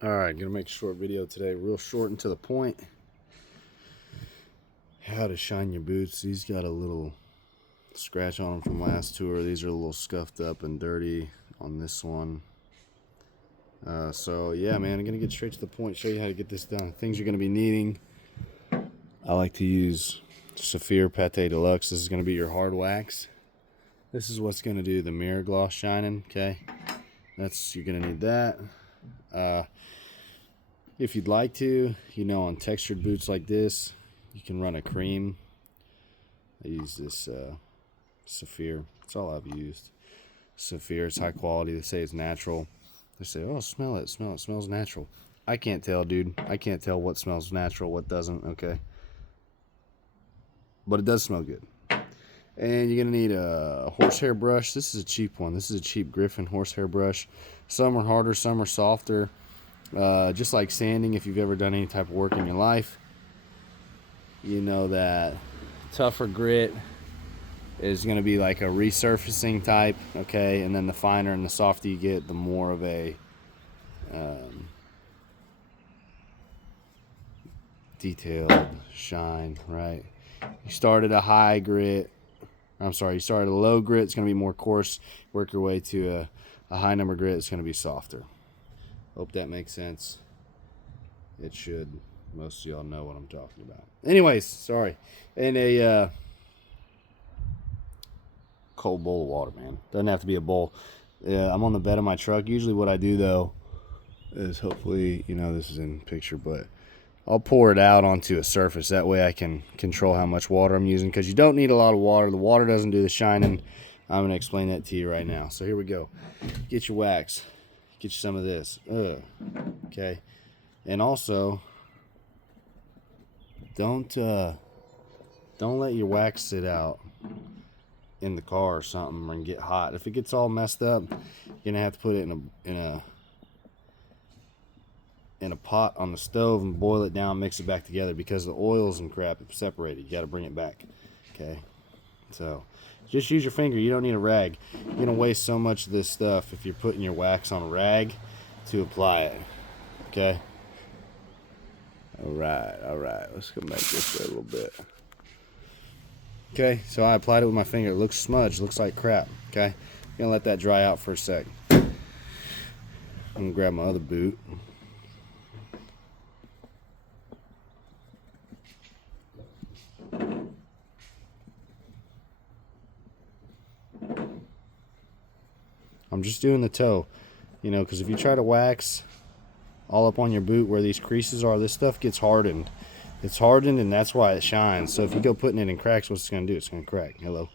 Alright, gonna make a short video today, real short and to the point. How to shine your boots. These got a little scratch on them from last tour. These are a little scuffed up and dirty on this one. So yeah, man, I'm gonna get straight to the point, show you how to get this done. Things you're gonna be needing. I like to use Saphir Pate Deluxe. This is gonna be your hard wax. This is what's gonna do the mirror gloss shining, okay? You're gonna need that. If you'd like to, on textured boots like this, you can run a cream. I use this Saphir. That's all I've used. Saphir, it's high quality. They say it's natural. They say, oh, smell it. It smells natural. I can't tell, dude. I can't tell what smells natural, what doesn't, okay? But it does smell good. And you're going to need a horsehair brush. This is a cheap one. This is a cheap Griffin horsehair brush. Some are harder, some are softer. Just like sanding, if you've ever done any type of work in your life, you know that tougher grit is going to be like a resurfacing type, okay? And then the finer and the softer you get, the more of a detailed shine, right? You start at a high grit. You start at a low grit, it's going to be more coarse. Work your way to a high number grit, it's going to be softer. Hope that makes sense. It should. Most of y'all know what I'm talking about. Anyways, sorry. And a cold bowl of water, man. Doesn't have to be a bowl. I'm on the bed of my truck. Usually what I do, though, is hopefully, this is in picture, but I'll pour it out onto a surface. That way I can control how much water I'm using, because you don't need a lot of water. The water doesn't do the shining. I'm going to explain that to you right now. So here we go. Get your wax. Get you some of this. Okay. And also, don't let your wax sit out in the car or something and get hot. If it gets all messed up, you're gonna have to put it in a pot on the stove and boil it down, mix it back together, because the oils and crap have separated. You got to bring it back. Okay. So just use your finger. You don't need a rag. You're gonna waste so much of this stuff if you're putting your wax on a rag to apply it. Okay. All right. Let's go make this a little bit. Okay, so I applied it with my finger. It looks smudged. Looks like crap. Okay, I'm gonna let that dry out for a sec. I'm gonna grab my other boot. I'm just doing the toe, because if you try to wax all up on your boot where these creases are, this stuff gets hardened. It's hardened, and that's why it shines. So if you go putting it in cracks, what's it going to do? It's going to crack. Hello.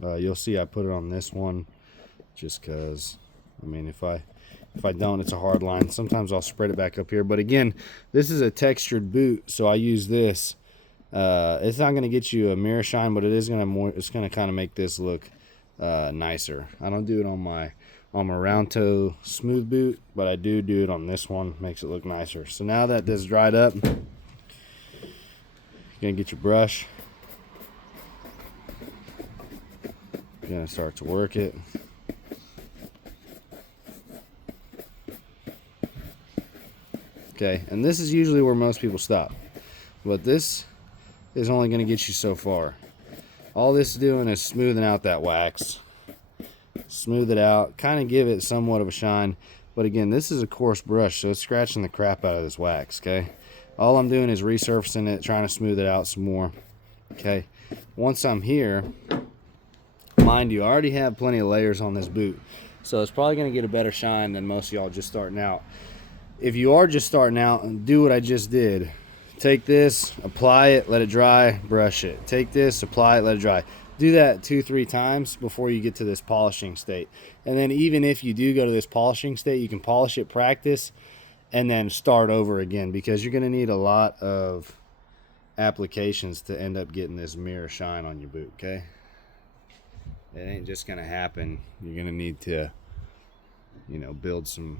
You'll see I put it on this one just because, if I don't, it's a hard line. Sometimes I'll spread it back up here. But again, this is a textured boot, so I use this. It's not going to get you a mirror shine, but it's going to kind of make this look nicer. I don't do it on my round toe smooth boot, but I do it on this one. Makes it look nicer. So now that this dried up, you're going to get your brush. You're going to start to work it. Okay, and this is usually where most people stop. But this is only going to get you so far. All this is doing is smoothing out that wax. Smooth it out, kind of give it somewhat of a shine. But again, this is a coarse brush, so it's scratching the crap out of this wax, okay? All I'm doing is resurfacing it, trying to smooth it out some more, okay? Once I'm here, mind you, I already have plenty of layers on this boot, so it's probably going to get a better shine than most of y'all just starting out. If you are just starting out, and do what I just did. Take this, apply it, let it dry, brush it. Take this, apply it, let it dry. Do that 2-3 times before you get to this polishing state. And then even if you do go to this polishing state, you can polish it, practice, and then start over again, because you're going to need a lot of applications to end up getting this mirror shine on your boot, okay? It ain't just going to happen. You're going to need to, build some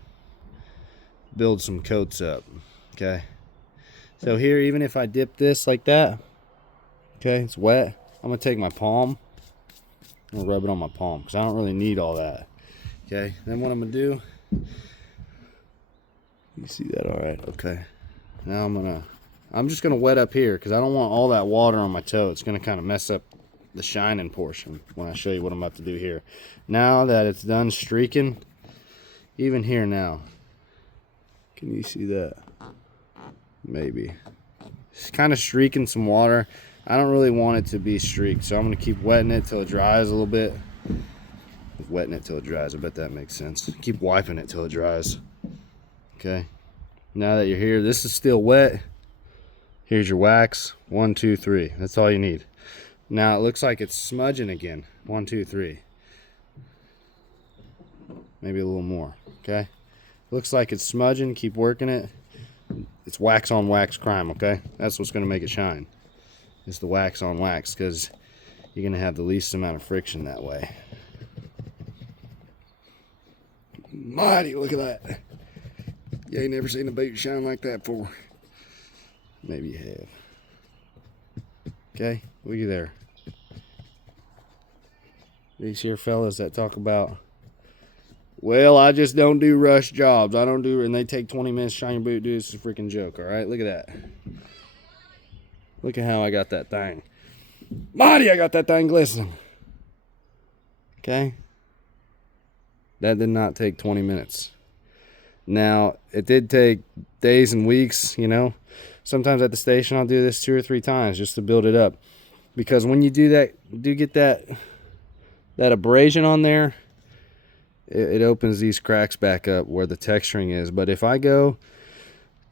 coats up, okay? So here, even if I dip this like that, okay, it's wet, I'm going to take my palm I'm gonna rub it on my palm because I don't really need all that. Okay, then what I'm gonna do, you see that all right? Okay, now I'm just gonna wet up here because I don't want all that water on my toe. It's gonna kind of mess up the shining portion when I show you what I'm about to do here. Now that it's done streaking, even here now, can you see that? Maybe it's kind of streaking some water. I don't really want it to be streaked, so I'm gonna keep wetting it till it dries a little bit. Wetting it till it dries, I bet that makes sense. Keep wiping it till it dries. Okay, now that you're here, this is still wet. Here's your wax. 1, 2, 3. That's all you need. Now it looks like it's smudging again. 1, 2, 3. Maybe a little more. Okay, looks like it's smudging. Keep working it. It's wax on wax crime. Okay, that's what's gonna make it shine. It's the wax on wax, because you're gonna have the least amount of friction that way. Mighty, look at that. You ain't never seen a boot shine like that before. Maybe you have. Okay, looky there. These here fellas that talk about, well, I just don't do rush jobs. I don't do, and they take 20 minutes to shine your boot, dude. It's a freaking joke, all right? Look at that. Look at how I got that thing. Mighty, I got that thing glistening. Okay? That did not take 20 minutes. Now, it did take days and weeks, you know. Sometimes at the station, I'll do this 2 or 3 times just to build it up. Because when you do that, do get that abrasion on there, it opens these cracks back up where the texturing is. But if I go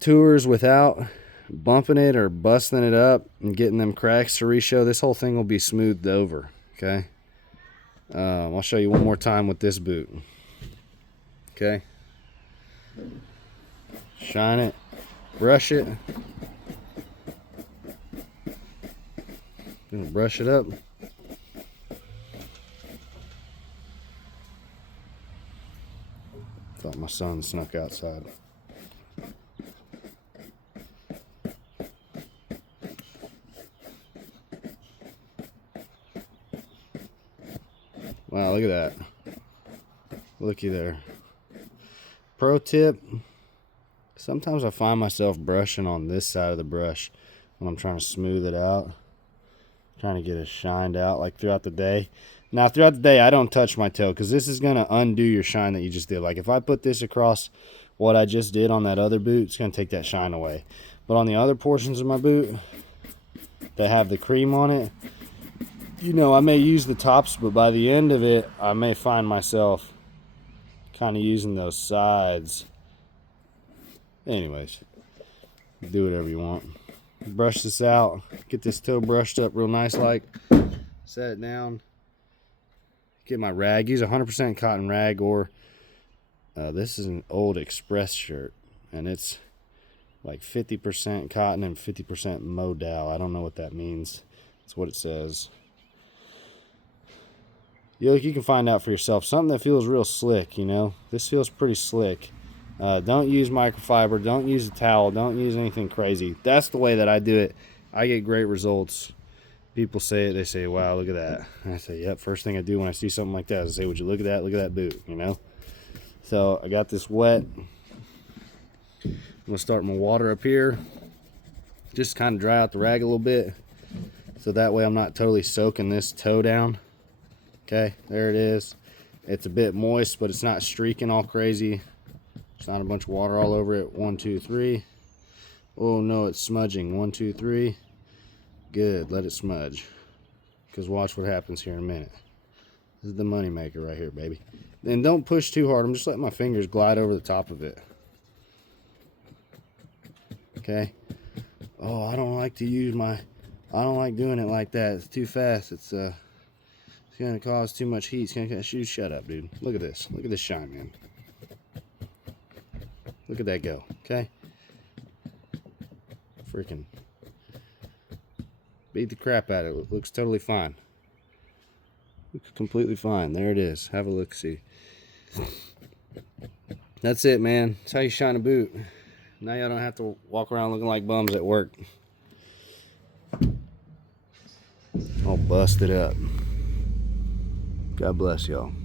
tours without bumping it or busting it up and getting them cracks to reshow, this whole thing will be smoothed over. Okay, I'll show you one more time with this boot. Okay, shine it, brush it, gonna brush it up. Thought my son snuck outside. Wow, look at that. Looky there. Pro tip, sometimes I find myself brushing on this side of the brush when I'm trying to smooth it out. Trying to get it shined out like throughout the day. Now throughout the day I don't touch my toe because this is going to undo your shine that you just did. Like if I put this across what I just did on that other boot, it's going to take that shine away. But on the other portions of my boot that have the cream on it, you know, I may use the tops, but by the end of it, I may find myself kind of using those sides. Anyways, do whatever you want. Brush this out. Get this toe brushed up real nice like. Set it down. Get my rag. Use 100% cotton rag, or this is an old Express shirt, and it's like 50% cotton and 50% modal. I don't know what that means. That's what it says. You can find out for yourself. Something that feels real slick, you know. This feels pretty slick. Don't use microfiber. Don't use a towel. Don't use anything crazy. That's the way that I do it. I get great results. People say it. They say, wow, look at that. And I say, yep. First thing I do when I see something like that is I say, would you look at that? Look at that boot, you know. So I got this wet. I'm going to start my water up here. Just kind of dry out the rag a little bit. So that way I'm not totally soaking this toe down. Okay, there it is. It's a bit moist, but it's not streaking all crazy. It's not a bunch of water all over it. 1, 2, 3. Oh no, it's smudging. 1, 2, 3. Good, let it smudge. Because watch what happens here in a minute. This is the money maker right here, baby. Then don't push too hard. I'm just letting my fingers glide over the top of it. Okay. Oh, I don't like doing it like that. It's too fast. It's gonna cause too much heat. It's gonna shut up, dude. Look at this. Look at this shine, man. Look at that go. Okay. Freaking beat the crap out of it. Looks totally fine. Looks completely fine. There it is. Have a look. See. That's it, man. That's how you shine a boot. Now y'all don't have to walk around looking like bums at work. All busted up. God bless y'all.